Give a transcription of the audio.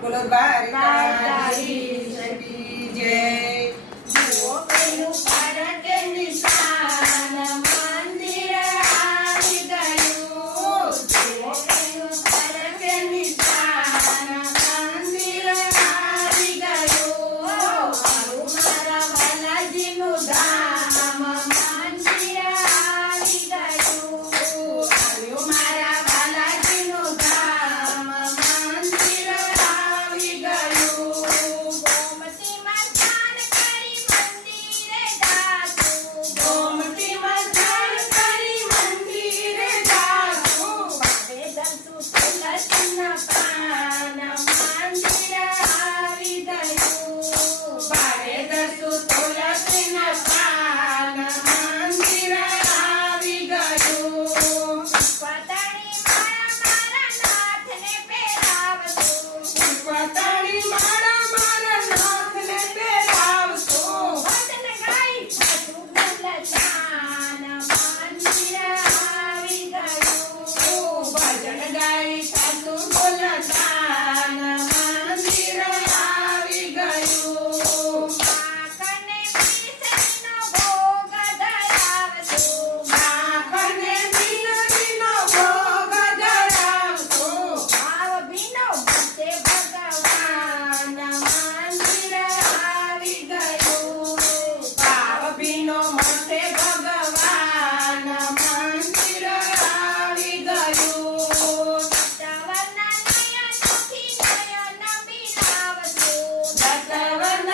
બોલો દ્વારકાધીશ કી જય. જુઓ पैसा तू बोलताना ಬಸವನ